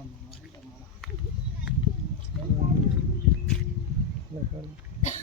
Thank you.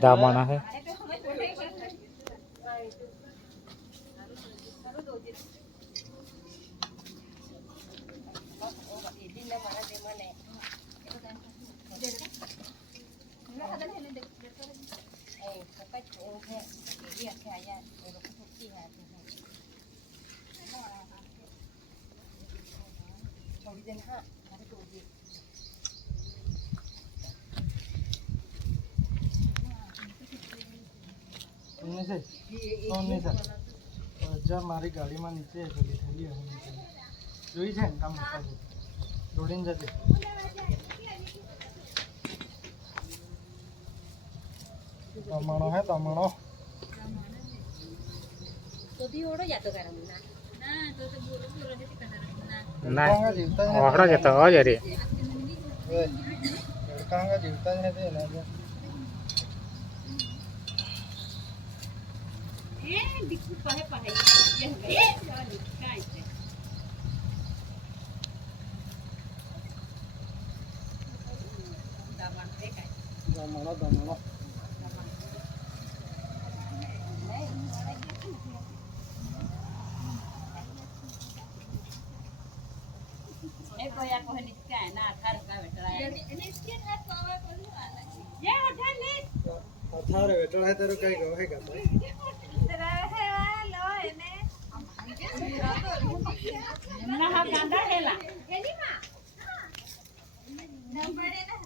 दामाना है। એટલે મારા જે મને થોડી દિન હા મારે ટોપી સર જ્યાં મારી ગાડીમાં નીચે જોઈ છે ને કામ जोडीन जाते दमणो है दमणो तो भी ओढो जातो का रमना ना। तो तो बोलो बोलो ते करा ना। ना ओढो जातो हो जरी। लड़कांगा जीवता है ते ना ए दिखू पाहे पाहे। ये काय दमाड़ा दमाड़ा અથારે વેટળા તારું કઈ ગમે કરતા ના હા કાંદા હેલા એની માં નંબર એના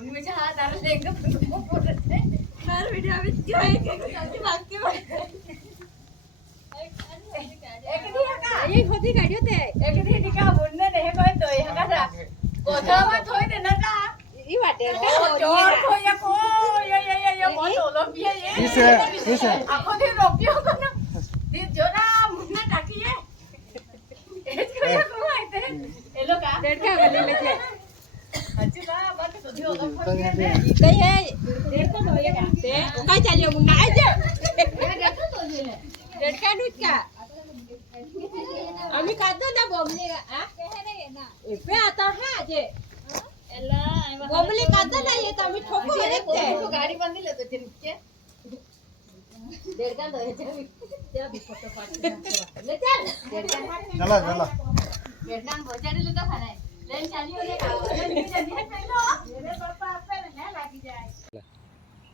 उनमें जहाँ दार लेंगे हर वीडियो में जो एक एक जल्दी भाग के एक दिन का? एक होती गाड़ियों ते एक दिन का? बुनने नहीं कोई तो यहाँ का था। कोठा में थोड़ी देना था। ये बात है। ओ ज़ोर को ये को ये ये ये ये बहुत ओलो भी है ये? इसे इसे। आपको दिन रोकियो को ना। दिन जो ना मुन्ना टाकी है। एक को ये को आए थे। ये लोग आ। डेढ़ का वाले लगे Tay hey. Kau cari yang mana aja. Dekat duit kah? Ami kata dah bomli ah? Ipe atau ha aje? Bomli kata dah ye, tapi cukup ada. Gari bandil atau jenis डेढ़ दो जब फ़ोटो पार्टी ले चल डेढ़ चला चला डेढ़ दो चल ले तो खाना है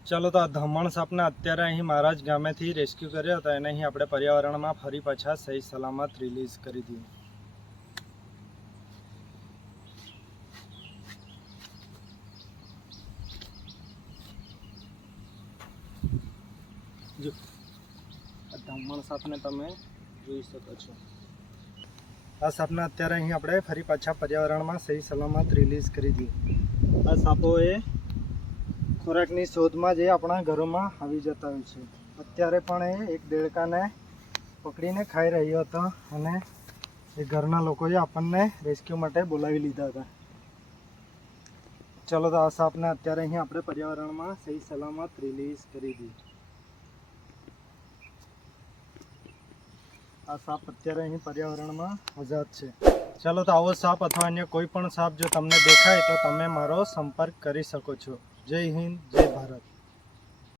ચાલો તો આ ધમણ સાપને અત્યારે અહીં મહારાજ ગામેથી રેસ્ક્યુ કર્યો હતા. એને અહીં આપણે પર્યાવરણમાં ફરી પાછા સહી સલામત રિલીઝ કરી દીધું. જો, આ ધમણ સાપને તમે જોઈ શકો છો. આ સાપને અત્યારે અહીં આપણે ફરી પાછા પર્યાવરણમાં સહી સલામત રિલીઝ કરી દઈએ. આ સાપોએ ખોરાકની શોધમાં જે આપણા ઘરોમાં આવી જતા હોય છે. અત્યારે પણ એ એક દેડકાને પકડીને ખાઈ રહ્યો હતો અને એ ઘરના લોકોએ આપણને રેસ્ક્યુ માટે બોલાવી લીધા હતા. ચલો તો આ સાપને અત્યારે અહીં આપણે પર્યાવરણમાં સહી સલામત રિલીઝ કરી દીધી આ સાપ અત્યારે અહીં પર્યાવરણમાં આઝાદ છે. ચાલો તો આવો સાપ અથવા અન્ય કોઈ પણ સાપ જો તમને દેખાય તો તમે મારો સંપર્ક કરી શકો છો. જય હિન્દ, જય ભારત.